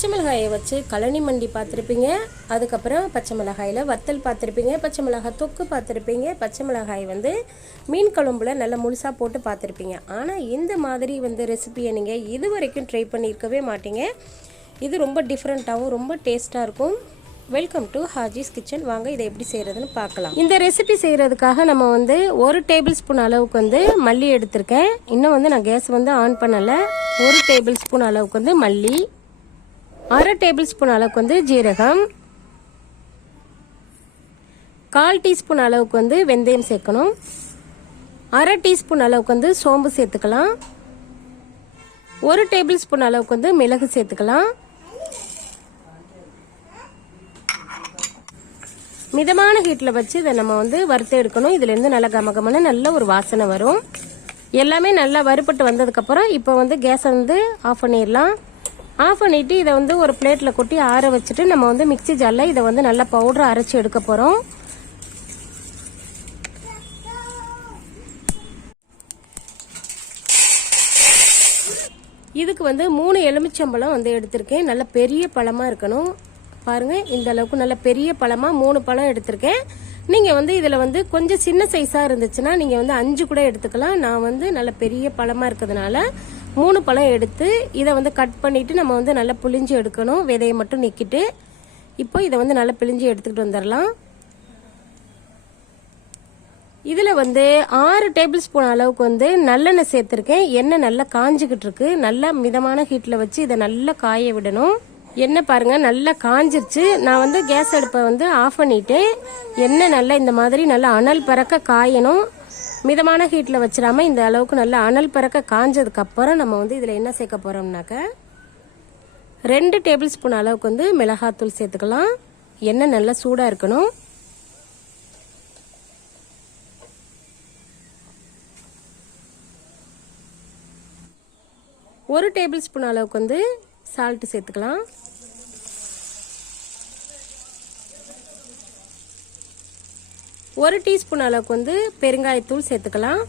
பச்சை மிளகாயை வச்சு கழனி மண்டி பார்த்துருப்பீங்க. அதுக்கப்புறம் பச்சை மிளகாயில் வத்தல் பார்த்துருப்பீங்க. பச்சை மிளகாய் தொக்கு பார்த்துருப்பீங்க. பச்சை மிளகாய் வந்து மீன் குழம்புல நல்லா முழுசாக போட்டு பார்த்துருப்பீங்க. ஆனால் இந்த மாதிரி வந்து ரெசிபியை நீங்கள் இது வரைக்கும் ட்ரை பண்ணியிருக்கவே மாட்டீங்க. இது ரொம்ப டிஃப்ரெண்ட்டாகவும் ரொம்ப டேஸ்ட்டாக இருக்கும். Welcome to Haji's kitchen. வாங்க இதை எப்படி செய்கிறதுன்னு பார்க்கலாம். இந்த ரெசிபி செய்கிறதுக்காக நம்ம வந்து 1 டேபிள் ஸ்பூன் அளவுக்கு வந்து மல்லி எடுத்திருக்கேன். இன்னும் வந்து நான் கேஸ் வந்து ஆன் பண்ணலை. 1 டேபிள் ஸ்பூன் அளவுக்கு வந்து மல்லி, 1/2 டேபிள் ஸ்பூன் அளவுக்கு வந்து ஜீரகம், 1/4 டீஸ்பூன் அளவுக்கு வந்து வெந்தயம் சேர்க்கணும், 1/2 டீஸ்பூன் அளவுக்கு வந்து சோம்பு சேர்த்துக்கலாம், 1 டேபிள் ஸ்பூன் அளவுக்கு வந்து மிளகு சேர்த்துக்கலாம். மிதமான ஹீட்டில் வச்சு இதை நம்ம வந்து வறுத்து எடுக்கணும். இதுலேருந்து நல்லா கமகமான நல்ல ஒரு வாசனை வரும். எல்லாமே நல்லா வறுபட்டு வந்ததுக்கப்புறம் இப்போ வந்து கேஸை வந்து ஆஃப் பண்ணிடலாம். ஆஃப் பண்ணிவிட்டு இதை வந்து ஒரு பிளேட்டில் கொட்டி ஆற வச்சுட்டு நம்ம வந்து மிக்ஸி ஜாரில் இதை வந்து நல்லா பவுடரை அரைச்சி எடுக்க போகிறோம். இதுக்கு வந்து 3 எலுமிச்சம்பழம் வந்து எடுத்திருக்கேன். நல்ல பெரிய பழமாக இருக்கணும். பாருங்கள், இந்த அளவுக்கு நல்ல பெரிய பழமாக 3 பழம் எடுத்திருக்கேன். நீங்கள் வந்து இதில் வந்து கொஞ்சம் சின்ன சைஸாக இருந்துச்சுன்னா நீங்கள் வந்து 5 கூட எடுத்துக்கலாம். நான் வந்து நல்ல பெரிய பழமாக இருக்கிறதுனால 3 பழம் எடுத்து இதை வந்து கட் பண்ணிவிட்டு நம்ம வந்து நல்லா புளிஞ்சு எடுக்கணும். விதையை மட்டும் நிற்கிட்டு இப்போ இதை வந்து நல்லா பிழிஞ்சு எடுத்துக்கிட்டு வந்துடலாம். இதில் வந்து 6 டேபிள் ஸ்பூன் அளவுக்கு வந்து நல்லெண்ணெய் சேர்த்துருக்கேன். எண்ணெய் நல்லா காஞ்சிக்கிட்டு இருக்கு. நல்லா மிதமான ஹீட்டில் வச்சு இதை நல்லா காய விடணும். எண்ணெய் பாருங்க நல்லா காஞ்சிருச்சு. நான் வந்து கேஸ் அடுப்பை வந்து ஆஃப் பண்ணிட்டு எண்ணெய் நல்லா இந்த மாதிரி நல்லா அனல் பறக்க காயணும். மிதமான ஹீட்டில் வச்சிடாம இந்த அளவுக்கு நல்லா அனல் பறக்க காஞ்சதுக்கு அப்புறம் நம்ம வந்து இதில் என்ன சேர்க்க போறோம்னாக்க 2 டேபிள் ஸ்பூன் அளவுக்கு வந்து மிளகாத்தூள் சேர்த்துக்கலாம். எண்ணெய் நல்லா சூடாக இருக்கணும். ஒரு டேபிள் ஸ்பூன் அளவுக்கு வந்து சால்ட் சேர்த்துக்கலாம். ஒரு டீஸ்பூன் அளவுக்கு வந்து பெருங்காயத்தூள் சேர்த்துக்கலாம்.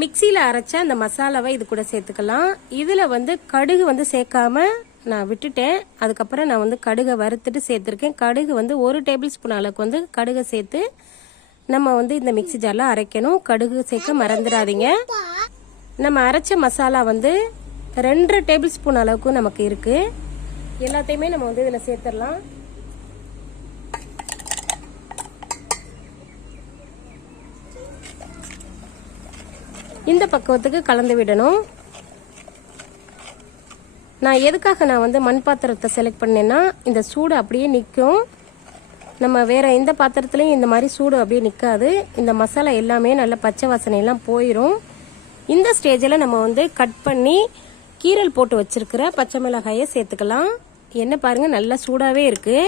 மிக்சியில் அரைச்ச அந்த மசாலாவை இது கூட சேர்த்துக்கலாம். இதில் வந்து கடுகு வந்து சேர்க்காம நான் விட்டுட்டேன். அதுக்கப்புறம் நான் வந்து கடுகை வறுத்துட்டு சேர்த்துருக்கேன். கடுகு வந்து 1 டேபிள் ஸ்பூன் அளவுக்கு வந்து கடுகை சேர்த்து நம்ம வந்து இந்த மிக்சி ஜாரில் அரைக்கணும். கடுகு சேர்க்க மறந்துடாதீங்க. நம்ம அரைச்ச மசாலா வந்து 2 டேபிள் ஸ்பூன் அளவுக்கு நமக்கு இருக்கு. எல்லாத்தையுமே நம்ம வந்து இதில் சேர்த்துடலாம். இந்த பக்குவத்துக்கு கலந்து விடணும். நான் எதுக்காக நான் வந்து மண் பாத்திரத்தை செலக்ட் பண்ணேன்னா இந்த சூடு அப்படியே நிற்கும். நம்ம வேற எந்த பாத்திரத்துலையும் இந்த மாதிரி சூடு அப்படியே நிற்காது. இந்த மசாலா எல்லாமே நல்ல பச்சை வாசனையெல்லாம் போயிடும். இந்த ஸ்டேஜில் நம்ம வந்து கட் பண்ணி கீரல் போட்டு வச்சிருக்கிற பச்சை மிளகாயை சேர்த்துக்கலாம். என்ன பாருங்க நல்லா சூடாகவே இருக்கு.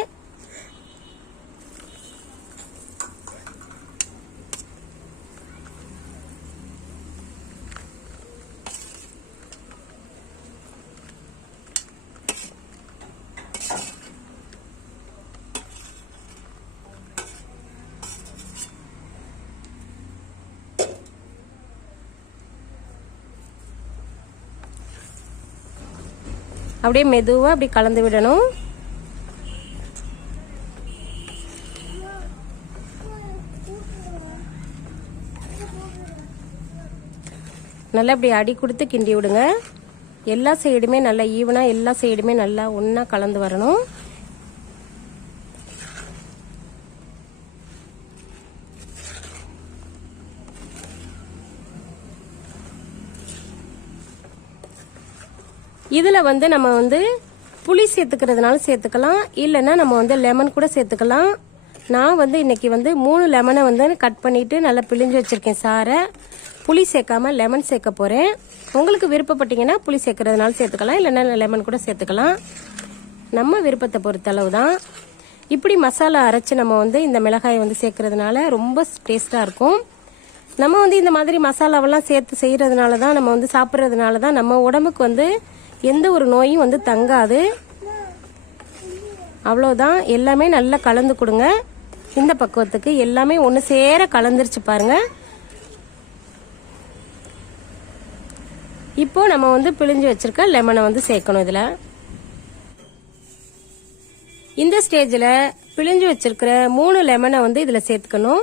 அப்படியே மெதுவாக அப்படி கலந்து விடணும். நல்லா இப்படி அடி கொடுத்து கிண்டி விடுங்க. எல்லா சைடுமே நல்லா ஈவனாக எல்லா சைடுமே நல்லா ஒன்றா கலந்து வரணும். இதில் வந்து நம்ம வந்து புளி சேர்த்துக்கிறதுனால சேர்த்துக்கலாம். இல்லைன்னா நம்ம வந்து லெமன் கூட சேர்த்துக்கலாம். நான் வந்து இன்னைக்கு வந்து 3 லெமனை வந்து கட் பண்ணிட்டு நல்லா பிழிஞ்சு வச்சிருக்கேன் சாரை. புளி சேர்க்காம லெமன் சேர்க்க போறேன். உங்களுக்கு விருப்பப்பட்டீங்கன்னா புளி சேர்க்கறதுனால சேர்த்துக்கலாம். இல்லைன்னா லெமன் கூட சேர்த்துக்கலாம். நம்ம விருப்பத்தை பொறுத்தளவு தான். இப்படி மசாலா அரைச்சு நம்ம வந்து இந்த மிளகாயை வந்து சேர்க்கறதுனால ரொம்ப டேஸ்டா இருக்கும். நம்ம வந்து இந்த மாதிரி மசாலாவெல்லாம் சேர்த்து செய்யறதுனால தான் நம்ம வந்து சாப்பிட்றதுனால தான் நம்ம உடம்புக்கு வந்து எந்த ஒரு நோயும் வந்து தங்காது. அவ்வளோதான். எல்லாமே நல்லா கலந்து கொடுங்க. இந்த பக்குவத்துக்கு எல்லாமே ஒன்று சேர கலந்துருச்சு பாருங்க. இப்போ நம்ம வந்து பிழிஞ்சு வச்சிருக்க லெமனை வந்து சேர்க்கணும் இதில். இந்த ஸ்டேஜில் பிழிஞ்சு வச்சிருக்கிற 3 லெமனை வந்து இதில் சேர்த்துக்கணும்.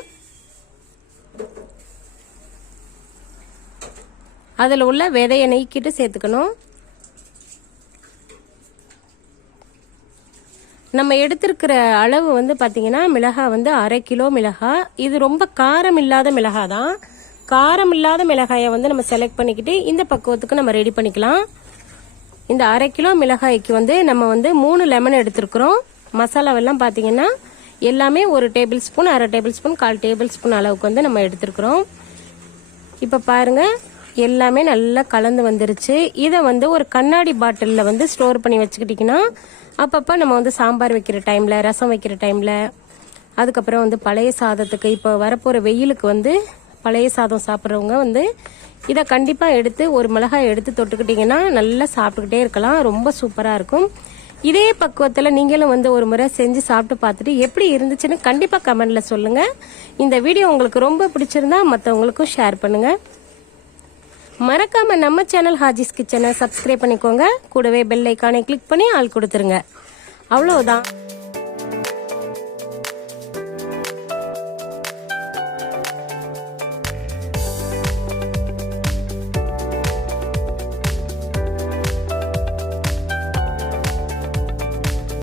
அதில் உள்ள விதையை நீக்கிட்டு சேர்த்துக்கணும். நம்ம எடுத்திருக்கிற அளவு வந்து பார்த்தீங்கன்னா மிளகாய் வந்து 1/2 கிலோ மிளகாய். இது ரொம்ப காரம் இல்லாத மிளகாய் தான். காரம் இல்லாத மிளகாயை வந்து நம்ம செலக்ட் பண்ணிக்கிட்டு இந்த பக்குவத்துக்கு நம்ம ரெடி பண்ணிக்கலாம். இந்த 1/2 கிலோ மிளகாய்க்கு வந்து நம்ம வந்து 3 லெமன் எடுத்திருக்கிறோம். மசாலாவெல்லாம் பார்த்தீங்கன்னா எல்லாமே 1 table spoon, 1/2 table spoon, 1/4 table spoon அளவுக்கு வந்து நம்ம எடுத்திருக்கிறோம். இப்போ பாருங்க எல்லாமே நல்லா கலந்து வந்துருச்சு. இதை வந்து ஒரு கண்ணாடி பாட்டிலில் வந்து ஸ்டோர் பண்ணி வச்சுக்கிட்டிங்கன்னா அப்பப்போ நம்ம வந்து சாம்பார் வைக்கிற டைமில், ரசம் வைக்கிற டைமில், அதுக்கப்புறம் வந்து பழைய சாதத்துக்கு, இப்போ வரப்போகிற வெயிலுக்கு வந்து பழைய சாதம் சாப்பிட்றவங்க வந்து இதை கண்டிப்பாக எடுத்து ஒரு மிளகாய் எடுத்து தொட்டுக்கிட்டிங்கன்னா நல்லா சாப்பிட்டுக்கிட்டே இருக்கலாம். ரொம்ப சூப்பராக இருக்கும். இதே பக்குவத்தில் நீங்களும் வந்து ஒரு முறை செஞ்சு சாப்பிட்டு பார்த்துட்டு எப்படி இருந்துச்சுன்னு கண்டிப்பாக கமெண்டில் சொல்லுங்கள். இந்த வீடியோ உங்களுக்கு ரொம்ப பிடிச்சிருந்தா மற்றவங்களுக்கும் ஷேர் பண்ணுங்கள். மறக்காம நம்ம சேனல் ஹாஜிஸ் கிச்சனை சப்ஸ்கிரைப் பண்ணிக்கோங்க. கூடவே பெல் ஐக்கானை கிளிக் பண்ணி ஆள் கொடுத்துருங்க. அவ்வளோதான்.